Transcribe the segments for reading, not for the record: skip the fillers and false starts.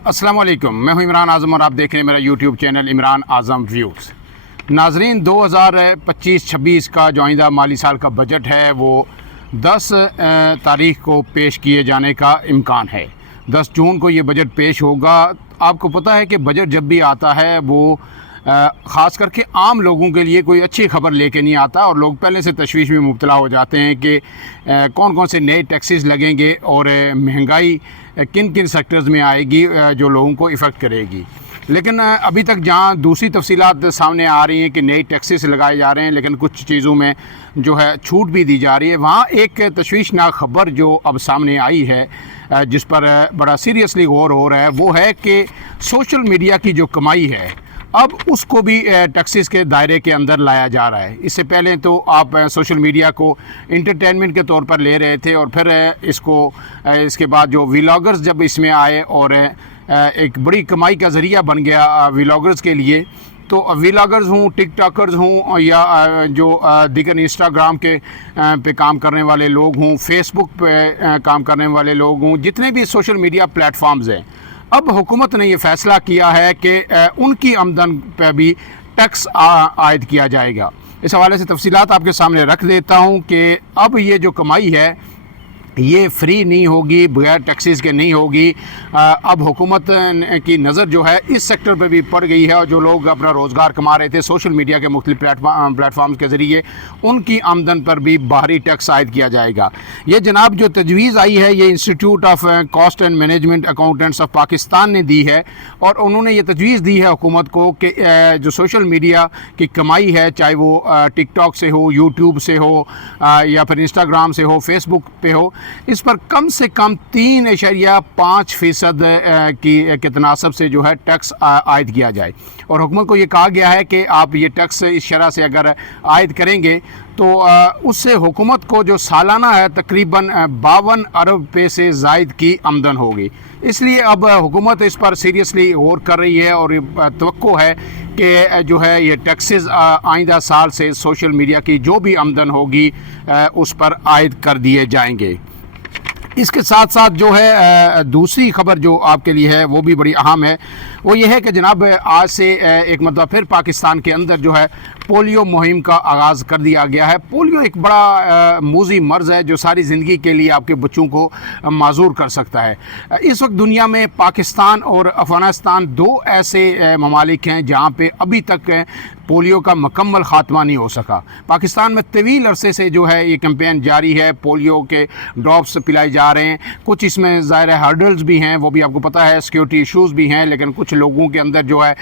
अस्सलाम वालेकुम, मैं हूं इमरान आज़म और आप देख रहे हैं मेरा यूट्यूब चैनल इमरान आज़म व्यूज़। नाजरीन, 2025-26 का जो आइंदा माली साल का बजट है वो 10 तारीख को पेश किए जाने का इम्कान है। 10 जून को ये बजट पेश होगा। आपको पता है कि बजट जब भी आता है वो ख़ास करके आम लोगों के लिए कोई अच्छी खबर लेके नहीं आता और लोग पहले से तशवीश में मुब्तला हो जाते हैं कि कौन कौन से नए टैक्सेस लगेंगे और महंगाई किन किन सेक्टर्स में आएगी जो लोगों को इफ़ेक्ट करेगी। लेकिन अभी तक जहाँ दूसरी तफसीलात सामने आ रही हैं कि नए टैक्सेस लगाए जा रहे हैं लेकिन कुछ चीज़ों में जो है छूट भी दी जा रही है, वहाँ एक तशवीशनाक ख़बर जो अब सामने आई है जिस पर बड़ा सीरियसली गौर हो रहा है वो है कि सोशल मीडिया की जो कमाई है अब उसको भी टैक्सेस के दायरे के अंदर लाया जा रहा है। इससे पहले तो आप सोशल मीडिया को इंटरटेनमेंट के तौर पर ले रहे थे और फिर इसके बाद जो व्लॉगर्स जब इसमें आए और एक बड़ी कमाई का ज़रिया बन गया व्लॉगर्स के लिए, तो व्लॉगर्स हूँ, टिकटॉकर्स हूँ या जो दीगर इंस्टाग्राम के पे काम करने वाले लोग हूँ, फेसबुक पे काम करने वाले लोग हूँ, जितने भी सोशल मीडिया प्लेटफॉर्म्स हैं, अब हुकूमत ने ये फ़ैसला किया है कि उनकी आमदन पर भी टैक्स आयद किया जाएगा। इस हवाले से तफसीलात आपके सामने रख देता हूँ कि अब ये जो कमाई है ये फ्री नहीं होगी, बगैर टैक्सेस के नहीं होगी। अब हुकूमत की नज़र जो है इस सेक्टर पे भी पड़ गई है और जो लोग अपना रोज़गार कमा रहे थे सोशल मीडिया के मुख्तलिफ प्लेटफॉर्म्स के ज़रिए, उनकी आमदन पर भी बाहरी टैक्स आयद किया जाएगा। ये जनाब जो तजवीज़ आई है ये institute of cost and management accountants of Pakistan ने दी है और उन्होंने ये तजवीज़ दी है हुकूमत को कि जो सोशल मीडिया की कमाई है, चाहे वो टिकटॉक से हो, यूट्यूब से हो या फिर इंस्टाग्राम से हो, फेसबुक पे हो, इस पर कम से कम 3.5% के तनासब से जो है टैक्स आयद किया जाए। और हुकूमत को ये कहा गया है कि आप ये टैक्स इस शरह से अगर आयद करेंगे तो उससे हुकूमत को जो सालाना है तकरीबन 52 अरब रुपये से ज़ायद की आमदन होगी। इसलिए अब हुकूमत इस पर सीरियसली गौर कर रही है और तवक्को है कि जो है ये टैक्सेस आइंदा साल से सोशल मीडिया की जो भी आमदन होगी उस पर आयद कर दिए जाएंगे। इसके साथ साथ जो है दूसरी खबर जो आपके लिए है वो भी बड़ी अहम है, वो ये है कि जनाब आज से एक मतलब फिर पाकिस्तान के अंदर जो है पोलियो मुहिम का आगाज़ कर दिया गया है। पोलियो एक बड़ा मूज़ी मर्ज़ है जो सारी ज़िंदगी के लिए आपके बच्चों को माजूर कर सकता है। इस वक्त दुनिया में पाकिस्तान और अफ़गानिस्तान दो ऐसे ममालिक हैं जहाँ पे अभी तक पोलियो का मुकम्मल ख़ात्मा नहीं हो सका। पाकिस्तान में तवील अरसे से जो है ये कैंपेन जारी है, पोलियो के ड्रॉप्स पिलाए जा रहे हैं। कुछ इसमें ज़ाहिर हर्डल्स भी हैं, वो भी आपको पता है, सिक्योरिटी इशूज़ भी हैं, लेकिन कुछ लोगों के अंदर जो है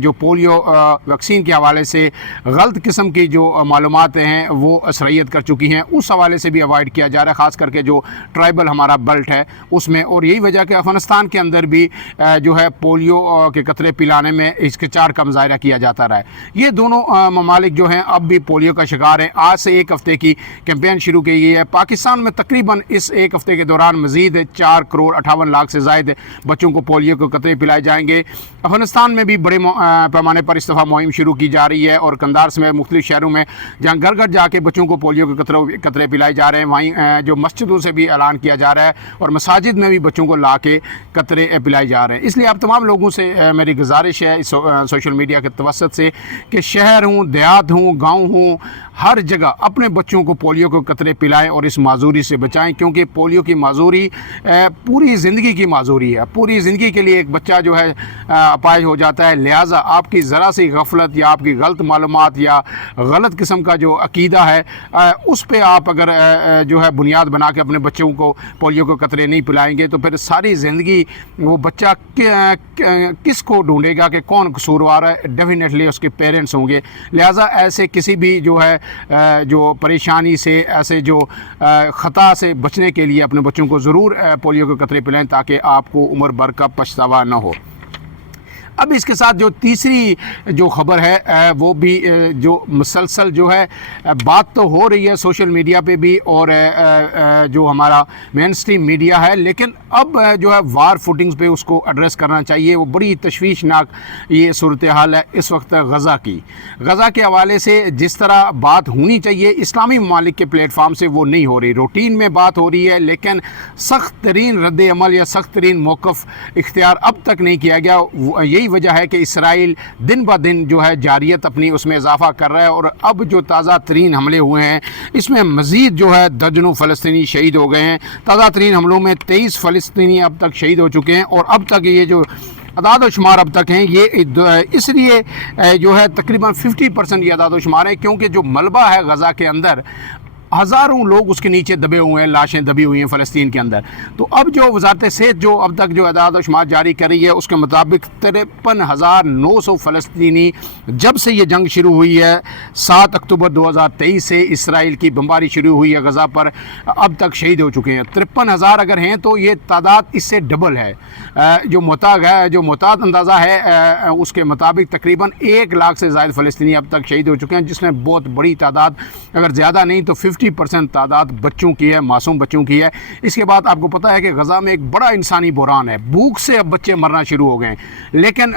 जो पोलियो वैक्सीन के हवाले से गलत किस्म की जो मालूमात हैं वो असरियत कर चुकी हैं, उस हवाले से भी अवॉइड किया जा रहा है, ख़ास करके जो ट्राइबल हमारा बेल्ट है उसमें। और यही वजह कि अफ़गानिस्तान के अंदर भी जो है पोलियो के कतरे पिलाने में हिचकिचाहट का मुजाहरा किया जाता रहा है। ये दोनों ममालिक जो हैं अब भी पोलियो का शिकार हैं। आज से एक हफ़्ते की कैंपेन शुरू की गई है। पाकिस्तान में तकरीबन इस एक हफ़्ते के दौरान मज़ीद 4 करोड़ 58 लाख से ज़ायद बच्चों को पोलियो के कतरे पिलाए जाएंगे। अफ़गानिस्तान में भी बड़े पैमाने पर इस दफ़ा मुहिम शुरू की जा रही है और कंधार समेत मुख्तलिफ शहरों में जहाँ घर घर जाके बच्चों को पोलियो के कतरे पिलाए जा रहे हैं, वहीं जो मस्जिदों से भी ऐलान किया जा रहा है और मसाजिद में भी बच्चों को ला के कतरे पिलाए जा रहे हैं। इसलिए आप तमाम लोगों से मेरी गुजारिश है सोशल मीडिया के तवसत से कि शहर हूँ, देहात हूँ, गाँव हूँ, हर जगह अपने बच्चों को पोलियो के कतरे पिलाएं और इस माजूरी से बचाएं, क्योंकि पोलियो की माजूरी पूरी ज़िंदगी की माजूरी है। पूरी ज़िंदगी के लिए एक बच्चा जो है अपाहिज हो जाता है। लिहाजा आपकी ज़रा सी गफलत या आपकी गलत मालूमात या गलत किस्म का जो अकीदा है उस पर आप अगर जो है बुनियाद बना के अपने बच्चों को पोलियो के कतरे नहीं पिलाएंगे तो फिर सारी ज़िंदगी वो बच्चा किसको ढूंढेगा कि कौन कसूरवार है? डेफिनेटली उसके पेरेंट्स होंगे। लिहाजा ऐसे किसी भी जो है जो परेशानी से, ऐसे जो ख़ता से बचने के लिए अपने बच्चों को ज़रूर पोलियो के कतरे पिलाएं ताकि आपको उम्र भर का पछतावा न हो। اب اس کے ساتھ جو تیسری جو خبر ہے وہ بھی جو مسلسل جو ہے بات تو ہو رہی ہے سوشل میڈیا پہ بھی اور جو ہمارا مین اسٹریم میڈیا ہے، لیکن اب جو ہے وار فوٹنگز پہ اس کو ایڈریس کرنا چاہیے۔ وہ بڑی تشویشناک یہ صورتحال ہے اس وقت غزہ کی۔ غزہ کے حوالے سے جس طرح بات ہونی چاہیے اسلامی ممالک کے پلیٹ فارم سے وہ نہیں ہو رہی، روٹین میں بات ہو رہی ہے، لیکن سخت ترین رد عمل یا سخت ترین موقف اختیار اب تک نہیں کیا گیا۔ یہی وجہ ہے کہ اسرائیل دن بہ دن جو ہے جارحیت اپنی اس میں اضافہ کر رہا ہے، اور اب جو تازہ ترین حملے ہوئے ہیں اس میں مزید جو ہے درجنوں فلسطینی شہید ہو گئے ہیں۔ تازہ ترین حملوں میں 23 فلسطینی اب تک شہید ہو چکے ہیں، اور اب تک یہ جو اعداد و شمار اب تک ہیں یہ اس لیے جو ہے تقریباً 50% یہ اعداد و شمار ہے کیونکہ جو ملبہ ہے غزہ کے اندر ہزاروں لوگ اس کے نیچے دبے ہوئے ہیں، لاشیں دبی ہوئی ہیں فلسطین کے اندر۔ تو اب جو وزارت صحت جو اب تک جو اعداد و شمار جاری کر رہی ہے اس کے مطابق 53,900 فلسطینی جب سے یہ جنگ شروع ہوئی ہے 7 اکتوبر 2023 سے اسرائیل کی بمباری شروع ہوئی ہے غزہ پر، اب تک شہید ہو چکے ہیں۔ 53,000 اگر ہیں تو یہ تعداد اس سے ڈبل ہے۔ جو معتاد اندازہ ہے اس کے مطابق تقریباً 1 لاکھ سے زائد فلسطینی اب تک شہید ہو چکے ہیں، جس میں بہت بڑی تعداد، اگر زیادہ نہیں تو 50% تعداد بچوں کی ہے، معصوم بچوں کی ہے۔ اس کے بعد آپ کو پتہ ہے کہ غزہ میں ایک بڑا انسانی بحران ہے، بھوک سے اب بچے مرنا شروع ہو گئے ہیں، لیکن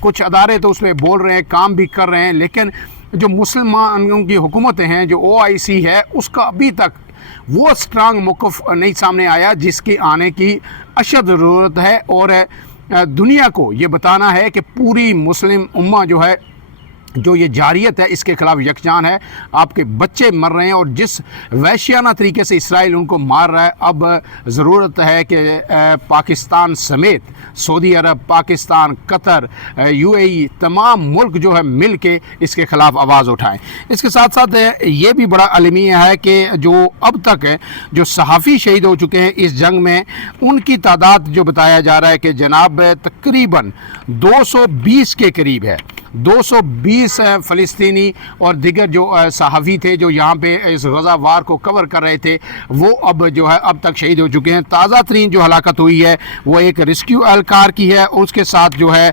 کچھ ادارے تو اس میں بول رہے ہیں، کام بھی کر رہے ہیں، لیکن جو مسلمانوں کی حکومتیں ہیں، جو OIC ہے، اس کا ابھی تک وہ اسٹرانگ موقف نہیں سامنے آیا جس کی آنے کی اشد ضرورت ہے، اور دنیا کو یہ بتانا ہے کہ پوری مسلم امہ جو ہے جو یہ جارحیت ہے اس کے خلاف یکجان ہے۔ آپ کے بچے مر رہے ہیں اور جس وحشیانہ طریقے سے اسرائیل ان کو مار رہا ہے، اب ضرورت ہے کہ پاکستان سمیت سعودی عرب، پاکستان، قطر، UAE تمام ملک جو ہے مل کے اس کے خلاف آواز اٹھائیں۔ اس کے ساتھ ساتھ یہ بھی بڑا المیہ ہے کہ جو اب تک جو صحافی شہید ہو چکے ہیں اس جنگ میں، ان کی تعداد جو بتایا جا رہا ہے کہ جناب تقریباً 220 کے قریب ہے۔ 220 فلسطینی اور دیگر جو صحافی تھے جو یہاں پہ اس غزہ وار کو کور کر رہے تھے، وہ اب جو ہے اب تک شہید ہو چکے ہیں۔ تازہ ترین جو ہلاکت ہوئی ہے وہ ایک ریسکیو اہلکار کی ہے، اس کے ساتھ جو ہے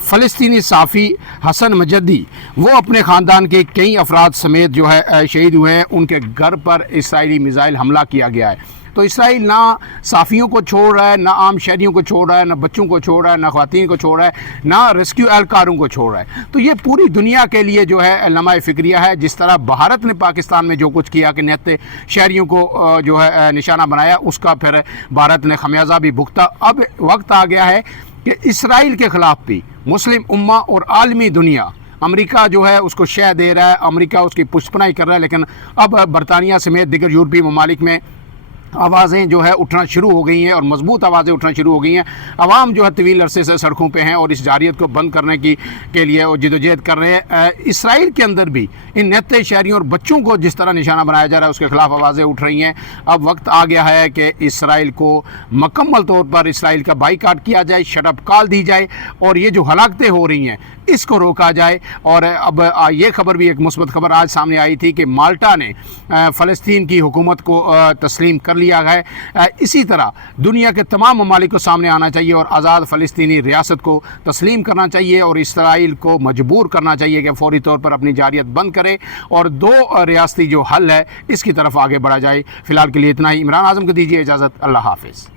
فلسطینی صحافی حسن مجدی، وہ اپنے خاندان کے کئی افراد سمیت جو ہے شہید ہوئے ہیں۔ ان کے گھر پر اسرائیلی میزائل حملہ کیا گیا ہے۔ تو اسرائیل نہ صحافیوں کو چھوڑ رہا ہے، نہ عام شہریوں کو چھوڑ رہا ہے، نہ بچوں کو چھوڑ رہا ہے، نہ خواتین کو چھوڑ رہا ہے، نہ ریسکیو اہلکاروں کو چھوڑ رہا ہے۔ تو یہ پوری دنیا کے لیے جو ہے لمحہ فکریہ ہے۔ جس طرح بھارت نے پاکستان میں جو کچھ کیا کہ نہتے شہریوں کو جو ہے نشانہ بنایا، اس کا پھر بھارت نے خمیازہ بھی بھگتا۔ اب وقت آ گیا ہے کہ اسرائیل کے خلاف بھی مسلم امہ اور عالمی دنیا، امریکہ جو ہے اس کو شہ دے رہا ہے، امریکہ اس کی پشت پناہی کر رہا ہے، لیکن اب برطانیہ سمیت دیگر یورپی ممالک میں آوازیں جو ہے اٹھنا شروع ہو گئی ہیں، اور مضبوط آوازیں اٹھنا شروع ہو گئی ہیں۔ عوام جو ہے طویل عرصے سے سڑکوں پہ ہیں اور اس جارحیت کو بند کرنے کے لیے وہ جدوجہد کر رہے ہیں۔ اسرائیل کے اندر بھی ان نہتے شہریوں اور بچوں کو جس طرح نشانہ بنایا جا رہا ہے اس کے خلاف آوازیں اٹھ رہی ہیں۔ اب وقت آ گیا ہے کہ اسرائیل کو مکمل طور پر اسرائیل کا بائیکاٹ کیا جائے، شٹ اپ کال دی جائے، اور یہ جو ہلاکتیں ہو رہی ہیں اس کو روکا جائے۔ اور اب یہ خبر بھی ایک مثبت خبر آج سامنے آئی تھی کہ مالٹا نے فلسطین کی حکومت کو تسلیم کر لیا ہے۔ اسی طرح دنیا کے تمام ممالک کو سامنے آنا چاہیے اور آزاد فلسطینی ریاست کو تسلیم کرنا چاہیے، اور اسرائیل کو مجبور کرنا چاہیے کہ فوری طور پر اپنی جارحیت بند کرے اور 2 ریاستی جو حل ہے اس کی طرف آگے بڑھا جائے۔ فی الحال کے لیے اتنا ہی۔ عمران اعظم کو دیجیے اجازت۔ اللہ حافظ۔